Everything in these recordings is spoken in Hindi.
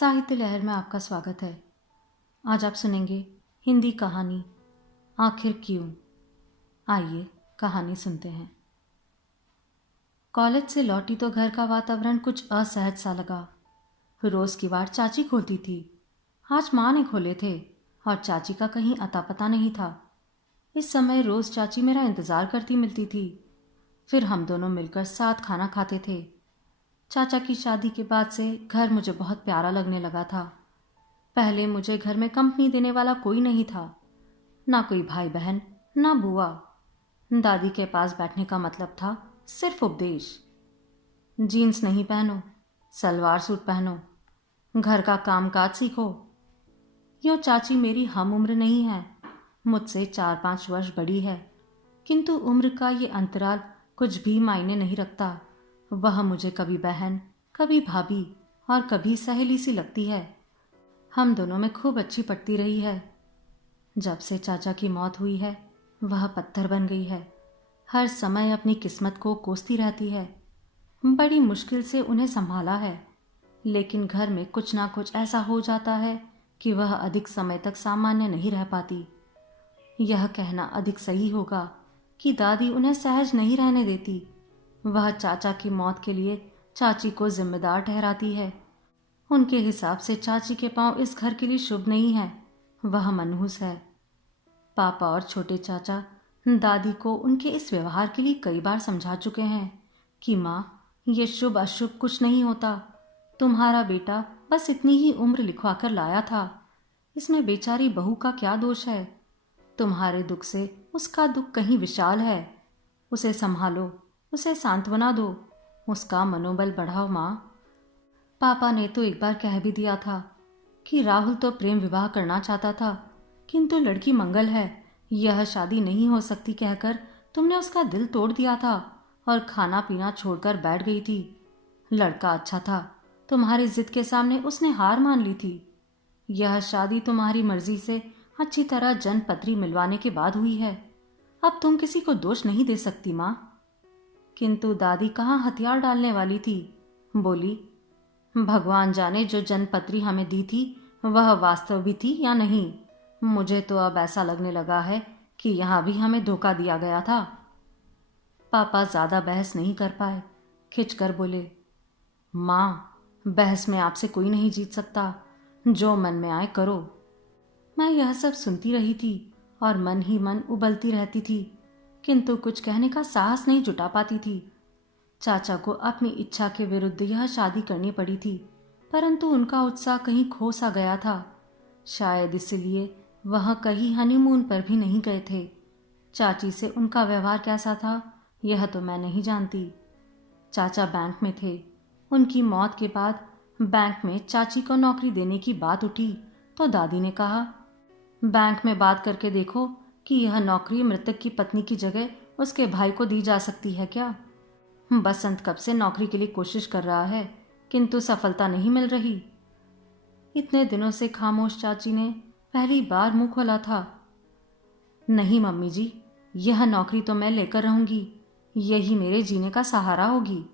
साहित्य लहर में आपका स्वागत है। आज आप सुनेंगे हिंदी कहानी आखिर क्यों। आइए कहानी सुनते हैं। कॉलेज से लौटी तो घर का वातावरण कुछ असहज सा लगा। रोज की वार चाची खोलती थी, आज माँ ने खोले थे और चाची का कहीं अता पता नहीं था। इस समय रोज चाची मेरा इंतजार करती मिलती थी, फिर हम दोनों मिलकर साथ खाना खाते थे। चाचा की शादी के बाद से घर मुझे बहुत प्यारा लगने लगा था। पहले मुझे घर में कंपनी देने वाला कोई नहीं था, ना कोई भाई बहन ना बुआ। दादी के पास बैठने का मतलब था सिर्फ उपदेश। जीन्स नहीं पहनो, सलवार सूट पहनो, घर का कामकाज सीखो। यो चाची मेरी हम उम्र नहीं है, मुझसे 4-5 वर्ष बड़ी है, किंतु उम्र का ये अंतराल कुछ भी मायने नहीं रखता। वह मुझे कभी बहन, कभी भाभी और कभी सहेली सी लगती है। हम दोनों में खूब अच्छी पटती रही है। जब से चाचा की मौत हुई है वह पत्थर बन गई है। हर समय अपनी किस्मत को कोसती रहती है। बड़ी मुश्किल से उन्हें संभाला है, लेकिन घर में कुछ ना कुछ ऐसा हो जाता है कि वह अधिक समय तक सामान्य नहीं रह पाती। यह कहना अधिक सही होगा कि दादी उन्हें सहज नहीं रहने देती। वह चाचा की मौत के लिए चाची को जिम्मेदार ठहराती है। उनके हिसाब से चाची के पांव इस घर के लिए शुभ नहीं है, वह मनहूस है। पापा और छोटे चाचा दादी को उनके इस व्यवहार के लिए कई बार समझा चुके हैं कि माँ, ये शुभ अशुभ कुछ नहीं होता। तुम्हारा बेटा बस इतनी ही उम्र लिखवा कर लाया था, इसमें बेचारी बहू का क्या दोष है। तुम्हारे दुख से उसका दुख कहीं विशाल है। उसे संभालो, उसे सांत्वना दो, उसका मनोबल बढ़ाओ माँ। पापा ने तो एक बार कह भी दिया था कि राहुल तो प्रेम विवाह करना चाहता था, किंतु लड़की मंगल है, यह शादी नहीं हो सकती कहकर तुमने उसका दिल तोड़ दिया था और खाना पीना छोड़कर बैठ गई थी। लड़का अच्छा था, तुम्हारी जिद के सामने उसने हार मान ली थी। यह शादी तुम्हारी मर्जी से अच्छी तरह जनपत्री मिलवाने के बाद हुई है। अब तुम किसी को दोष नहीं दे सकती माँ। किंतु दादी कहाँ हथियार डालने वाली थी। बोली, भगवान जाने जो जनपत्री हमें दी थी वह वास्तव भी थी या नहीं। मुझे तो अब ऐसा लगने लगा है कि यहाँ भी हमें धोखा दिया गया था। पापा ज्यादा बहस नहीं कर पाए, खिंचकर बोले, माँ, बहस में आपसे कोई नहीं जीत सकता, जो मन में आए करो। मैं यह सब सुनती रही थी और मन ही मन उबलती रहती थी, किंतु कुछ कहने का साहस नहीं जुटा पाती थी। चाचा को अपनी इच्छा के विरुद्ध यह शादी करनी पड़ी थी, परंतु उनका उत्साह कहीं खो सा गया था। शायद इसलिए वह कहीं हनीमून पर भी नहीं गए थे। चाची से उनका व्यवहार कैसा था यह तो मैं नहीं जानती। चाचा बैंक में थे। उनकी मौत के बाद बैंक में चाची को नौकरी देने की बात उठी तो दादी ने कहा, बैंक में बात करके देखो कि यह नौकरी मृतक की पत्नी की जगह उसके भाई को दी जा सकती है क्या। बसंत कब से नौकरी के लिए कोशिश कर रहा है, किंतु सफलता नहीं मिल रही। इतने दिनों से खामोश चाची ने पहली बार मुंह खोला था। नहीं मम्मी जी, यह नौकरी तो मैं लेकर रहूंगी, यही मेरे जीने का सहारा होगी।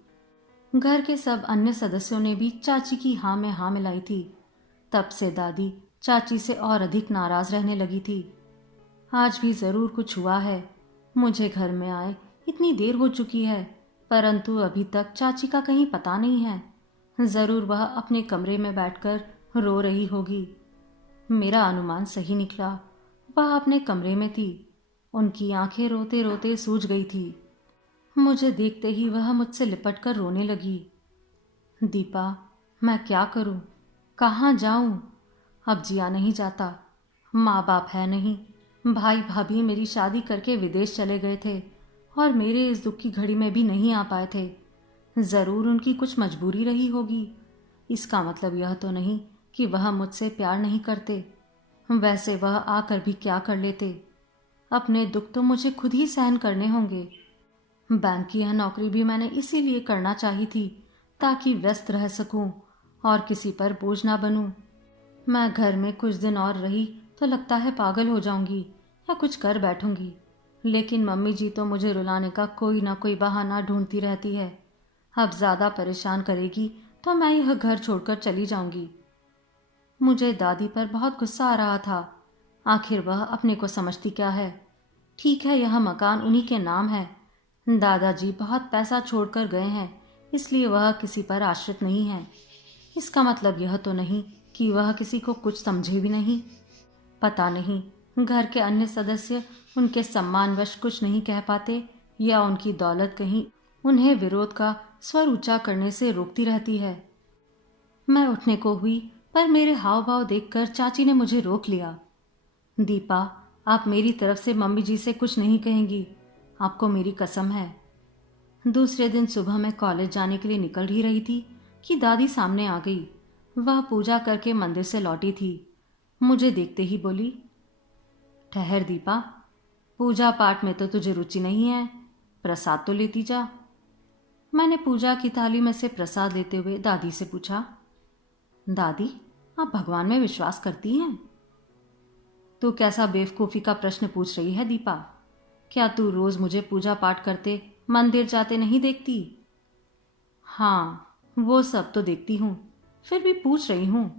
घर के सब अन्य सदस्यों ने भी चाची की हाँ में हाँ मिलाई थी। तब से दादी चाची से और अधिक नाराज रहने लगी थी। आज भी जरूर कुछ हुआ है। मुझे घर में आए इतनी देर हो चुकी है, परंतु अभी तक चाची का कहीं पता नहीं है। जरूर वह अपने कमरे में बैठकर रो रही होगी। मेरा अनुमान सही निकला, वह अपने कमरे में थी। उनकी आंखें रोते रोते सूज गई थी। मुझे देखते ही वह मुझसे लिपट कर रोने लगी। दीपा, मैं क्या करूं, कहाँ जाऊं, अब जिया नहीं जाता। माँ बाप है नहीं, भाई भाभी मेरी शादी करके विदेश चले गए थे और मेरे इस दुख की घड़ी में भी नहीं आ पाए थे। जरूर उनकी कुछ मजबूरी रही होगी। इसका मतलब यह तो नहीं कि वह मुझसे प्यार नहीं करते, वैसे वह आकर भी क्या कर लेते। अपने दुख तो मुझे खुद ही सहन करने होंगे। बैंक की यह नौकरी भी मैंने इसीलिए करना चाही थी ताकि व्यस्त रह सकूं और किसी पर बोझ ना बनूं। मैं घर में कुछ दिन और रही तो लगता है पागल हो जाऊंगी या कुछ कर बैठूंगी, लेकिन मम्मी जी तो मुझे रुलाने का कोई ना कोई बहाना ढूंढती रहती है। अब ज्यादा परेशान करेगी तो मैं यह घर छोड़कर चली जाऊंगी। मुझे दादी पर बहुत गुस्सा आ रहा था। आखिर वह अपने को समझती क्या है। ठीक है, यह मकान उन्हीं के नाम है। दादाजी बहुत पैसा छोड़कर गए हैं, इसलिए वह किसी पर आश्रित नहीं है। इसका मतलब यह तो नहीं कि वह किसी को कुछ समझे भी नहीं। पता नहीं घर के अन्य सदस्य उनके सम्मानवश कुछ नहीं कह पाते या उनकी दौलत कहीं उन्हें विरोध का स्वर ऊंचा करने से रोकती रहती है। मैं उठने को हुई, पर मेरे हाव भाव देखकर चाची ने मुझे रोक लिया। दीपा, आप मेरी तरफ से मम्मी जी से कुछ नहीं कहेंगी, आपको मेरी कसम है। दूसरे दिन सुबह मैं कॉलेज जाने के लिए निकल ही रही थी कि दादी सामने आ गई। वह पूजा करके मंदिर से लौटी थी। मुझे देखते ही बोली, ठहर दीपा, पूजा पाठ में तो तुझे रुचि नहीं है, प्रसाद तो लेती जा। मैंने पूजा की थाली में से प्रसाद लेते हुए दादी से पूछा, दादी, आप भगवान में विश्वास करती हैं? तू कैसा बेवकूफ़ी का प्रश्न पूछ रही है दीपा? क्या तू रोज मुझे पूजा पाठ करते मंदिर जाते नहीं देखती? हाँ, वो सब तो देखती हूँ, फिर भी पूछ रही हूँ।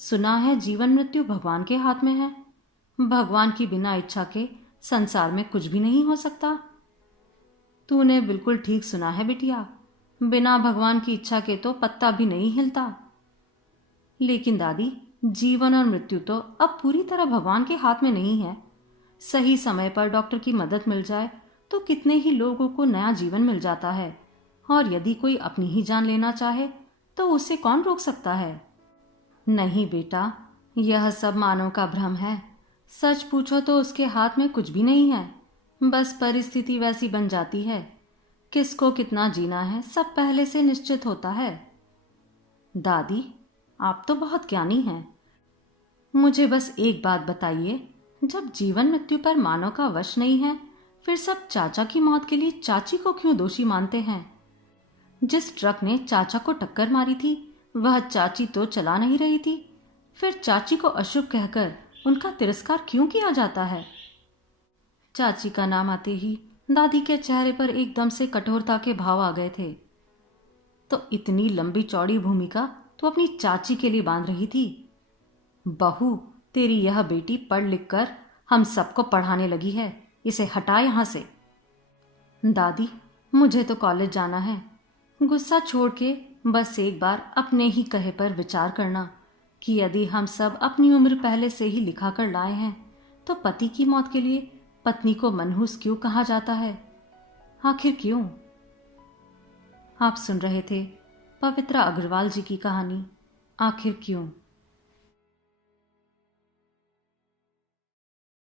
सुना है जीवन मृत्यु भगवान के हाथ में है। भगवान की बिना इच्छा के संसार में कुछ भी नहीं हो सकता। तूने बिल्कुल ठीक सुना है बिटिया, बिना भगवान की इच्छा के तो पत्ता भी नहीं हिलता। लेकिन दादी, जीवन और मृत्यु तो अब पूरी तरह भगवान के हाथ में नहीं है। सही समय पर डॉक्टर की मदद मिल जाए तो कितने ही लोगों को नया जीवन मिल जाता है, और यदि कोई अपनी ही जान लेना चाहे तो उसे कौन रोक सकता है? नहीं बेटा, यह सब मानव का भ्रम है। सच पूछो तो उसके हाथ में कुछ भी नहीं है, बस परिस्थिति वैसी बन जाती है। किसको कितना जीना है सब पहले से निश्चित होता है। दादी, आप तो बहुत ज्ञानी हैं। मुझे बस एक बात बताइए, जब जीवन मृत्यु पर मानव का वश नहीं है, फिर सब चाचा की मौत के लिए चाची को क्यों दोषी मानते हैं? जिस ट्रक ने चाचा को टक्कर मारी थी वह चाची तो चला नहीं रही थी, फिर चाची को अशुभ कहकर उनका तिरस्कार क्यों किया जाता है? चाची का नाम आते ही दादी के चेहरे पर एकदम से कठोरता के भाव आ गए थे। तो इतनी लंबी चौड़ी भूमिका तो अपनी चाची के लिए बांध रही थी। बहू, तेरी यह बेटी पढ़ लिख कर हम सबको पढ़ाने लगी है, इसे हटा यहां से। दादी, मुझे तो कॉलेज जाना है। गुस्सा छोड़ के बस एक बार अपने ही कहे पर विचार करना कि यदि हम सब अपनी उम्र पहले से ही लिखा कर लाए हैं तो पति की मौत के लिए पत्नी को मनहूस क्यों कहा जाता है? आखिर क्यों? आप सुन रहे थे पवित्रा अग्रवाल जी की कहानी आखिर क्यों।